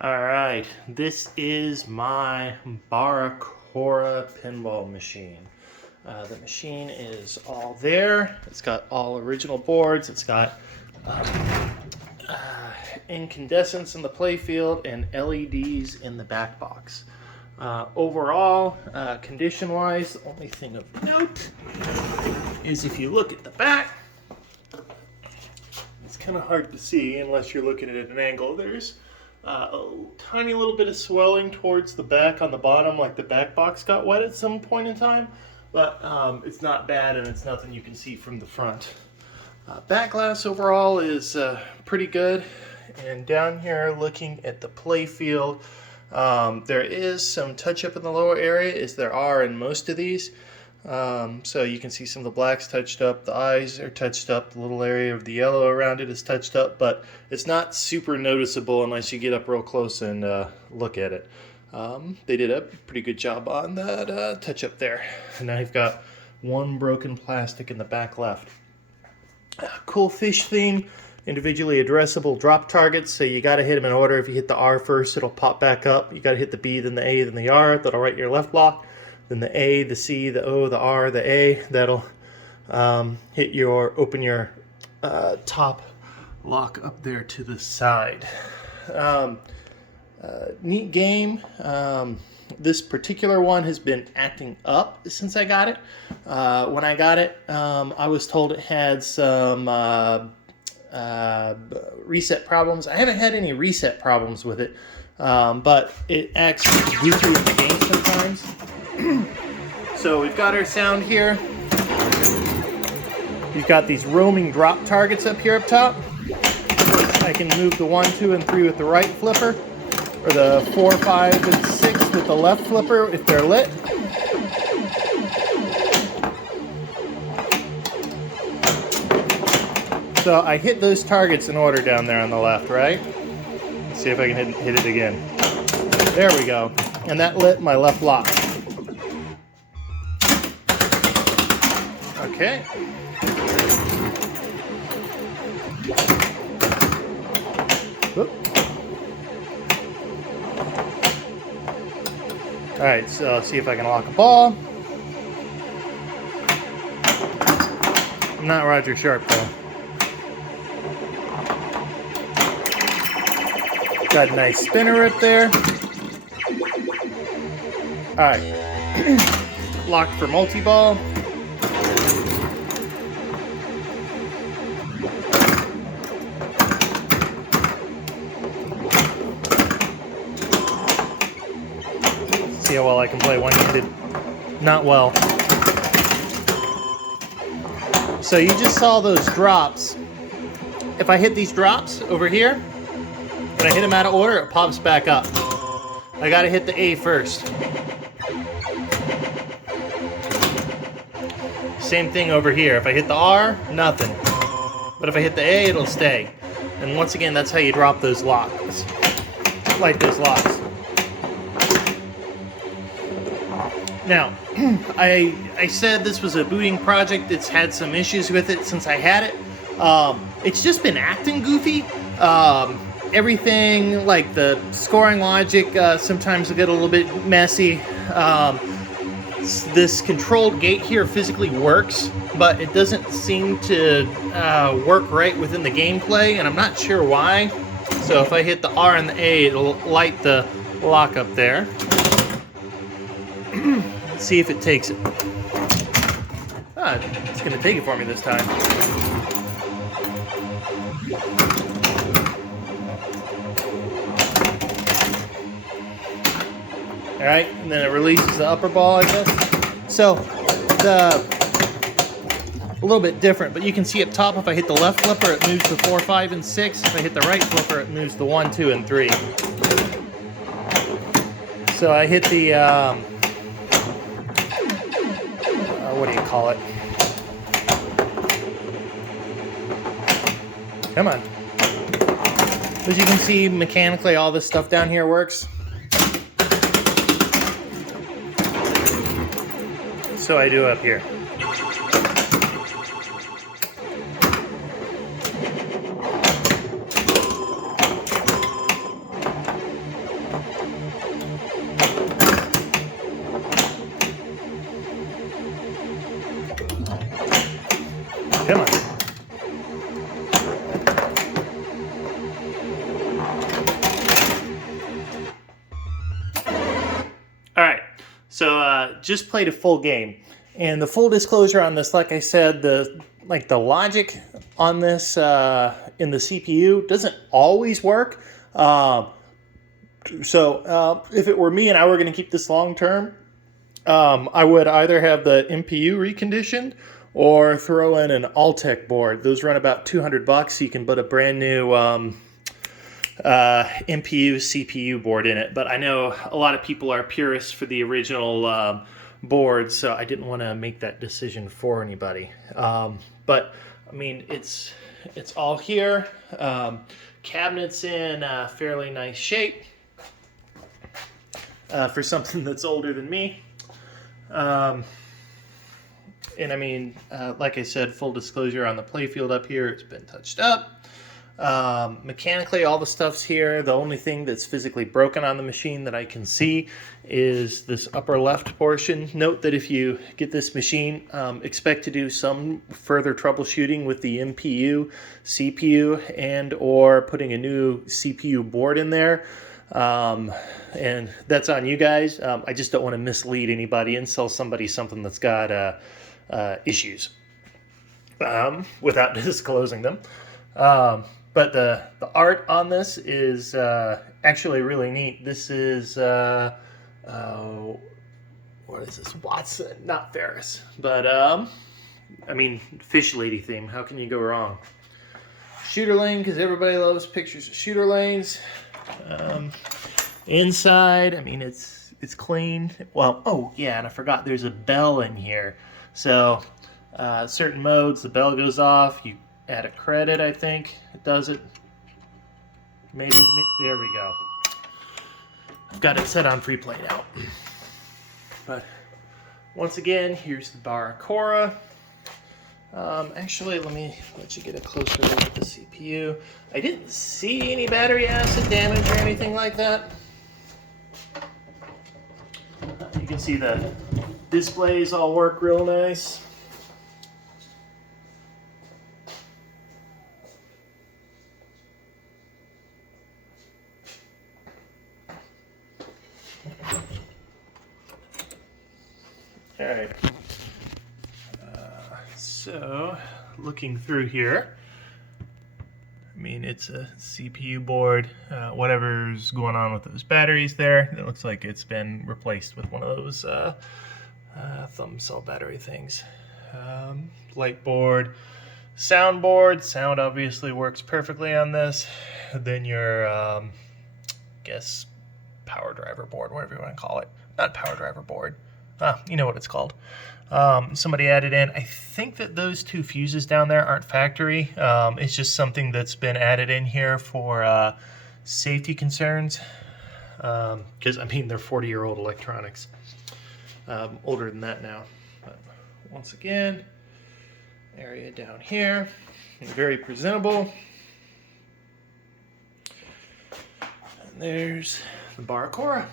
All right, this is my Barracora pinball machine. The machine is all there. It's got all original boards. It's got incandescents in the playfield and LEDs in the back box. Overall, condition-wise, the only thing of note is if you look at the back, it's kind of hard to see unless you're looking at it at an angle. There's a tiny little bit of swelling towards the back on the bottom, like the back box got wet at some point in time, but it's not bad and it's nothing you can see from the front. Back glass overall is pretty good, and down here looking at the play field, there is some touch up in the lower area, as there are in most of these. So you can see some of the blacks touched up, the eyes are touched up, the little area of the yellow around it is touched up, but it's not super noticeable unless you get up real close and look at it. They did a pretty good job on that touch up there. And now you've got one broken plastic in the back left. Cool fish theme, individually addressable drop targets, so you got to hit them in order. If you hit the R first, it'll pop back up. You got to hit the B, then the A, then the R. That'll write your left block. Then the A, the C, the O, the R, the A. That'll open your top lock up there to the side. Neat game. This particular one has been acting up since I got it. When I got it, I was told it had some reset problems. I haven't had any reset problems with it, but it acts goofy in the game sometimes. So we've got our sound here. We've got these roaming drop targets up here up top. I can move the 1, 2, and 3 with the right flipper, or the 4, 5, and 6 with the left flipper if they're lit. So I hit those targets in order down there on the left, right? Let's see if I can hit it again. There we go. And that lit my left lock. Okay. Whoop. All right, so I'll see if I can lock a ball. I'm not Roger Sharp though. Got a nice spinner up there. All right, locked for multi-ball. See how well I can play one-handed. Not well. So you just saw those drops. If I hit these drops over here, when I hit them out of order, it pops back up. I gotta hit the A first. Same thing over here. If I hit the R, nothing. But if I hit the A, it'll stay. And once again, that's how you drop those locks. Like those locks. Now, I said this was a booting project that's had some issues with it since I had it. It's just been acting goofy. Everything, like the scoring logic, sometimes will get a little bit messy. This controlled gate here physically works, but it doesn't seem to work right within the gameplay, and I'm not sure why. So if I hit the R and the A, it'll light the lock up there. Let's see if it takes it. It's going to take it for me this time. All right, and then it releases the upper ball, I guess. So, a little bit different, but you can see up top, if I hit the left flipper, it moves the 4, 5, and 6. If I hit the right flipper, it moves the 1, 2, and 3. So I hit the, what do you call it? Come on. As you can see, mechanically, all this stuff down here works. So I do up here. just played a full game. And the full disclosure on this, like I said, the logic on this in the CPU doesn't always work. So if it were me and I were going to keep this long term, I would either have the MPU reconditioned or throw in an Altec board. Those run about $200. You can put a brand new MPU CPU board in it. But I know a lot of people are purists for the original board, so I didn't want to make that decision for anybody. But I mean, it's all here. Cabinets in fairly nice shape for something that's older than me. And I mean, like I said, full disclosure on the playfield up here, it's been touched up. Mechanically, all the stuff's here. The only thing that's physically broken on the machine that I can see is this upper left portion. Note that if you get this machine, expect to do some further troubleshooting with the MPU, CPU, and or putting a new CPU board in there. And that's on you guys. I just don't want to mislead anybody and sell somebody something that's got issues without disclosing them. But the art on this is actually really neat. This is, what is this? Watson, not Ferris. But, I mean, fish lady theme. How can you go wrong? Shooter lane, because everybody loves pictures of shooter lanes. Inside, I mean, it's clean. Well, oh, yeah, and I forgot there's a bell in here. So, certain modes, the bell goes off. You add a credit, I think. It does it. Maybe, there we go. I've got it set on free play now. But, once again, here's the Barracora. Actually, let me let you get a closer look at the CPU. I didn't see any battery acid damage or anything like that. You can see the displays all work real nice. All right. So, looking through here, I mean, it's a CPU board. Whatever's going on with those batteries there, it looks like it's been replaced with one of those thumb cell battery things. Light board, sound board. Sound obviously works perfectly on this. Then your, guess, power driver board, whatever you want to call it. Not power driver board. You know what it's called. Somebody added in, I think that those two fuses down there aren't factory. It's just something that's been added in here for safety concerns. Because, I mean, they're 40-year-old electronics. Older than that now. But once again, area down here. Very presentable. And there's the Barracora.